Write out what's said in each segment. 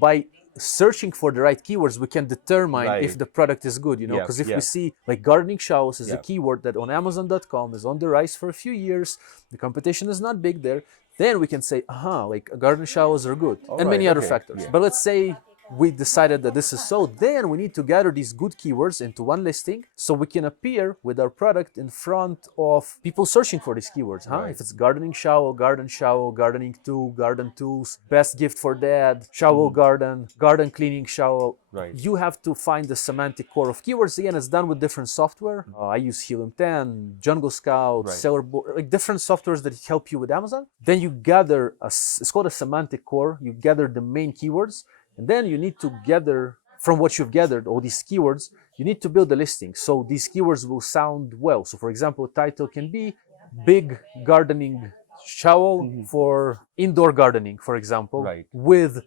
by searching for the right keywords, we can determine if the product is good, because if we see like gardening showers is a keyword that on Amazon.com is on the rise for a few years, the competition is not big there, then we can say, like garden showers are good, and many other factors. But let's say we decided that this is so, then we need to gather these good keywords into one listing so we can appear with our product in front of people searching for these keywords. If it's gardening shower, gardening tool, garden tools, best gift for dad, shower garden, garden cleaning shower. You have to find the semantic core of keywords. Again, it's done with different software. I use Helium 10, Jungle Scout, Sellerboard, like different softwares that help you with Amazon. Then you gather, it's called a semantic core. You gather the main keywords, and then you need to gather, from what you've gathered, all these keywords, you need to build a listing. So these keywords will sound well. So for example, title can be big gardening shower for indoor gardening, for example, with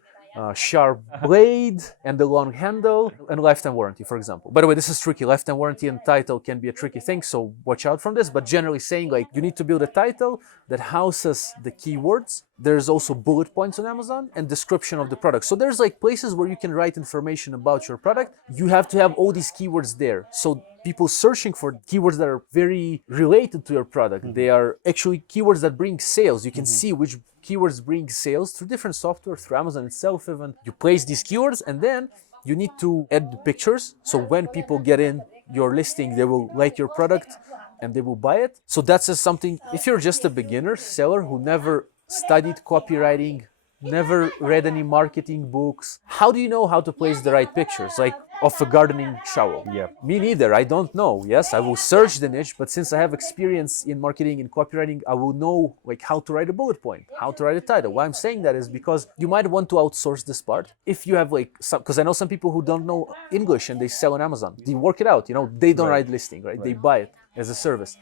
sharp blade and the long handle and lifetime warranty, for example. By the way, this is tricky. Lifetime warranty and title can be a tricky thing, so watch out from this. But generally saying, like, you need to build a title that houses the keywords. There's also bullet points on Amazon and description of the product. So there's like places where you can write information about your product. You have to have all these keywords there. So people searching for keywords that are very related to your product. They are actually keywords that bring sales. You can see which keywords bring sales through different software, through Amazon itself even. You place these keywords and then you need to add the pictures. So when people get in your listing, they will like your product and they will buy it. So that's just something, if you're just a beginner seller who never studied copywriting, never read any marketing books, how do you know how to place the right pictures? Like of a gardening shower. Me neither. I don't know. Yes, I will search the niche, but since I have experience in marketing and copywriting, I will know like how to write a bullet point, how to write a title. Why I'm saying that is because you might want to outsource this part. If you have like some, because I know some people who don't know English and they sell on Amazon. They work it out, they don't write listing, right? They buy it as a service.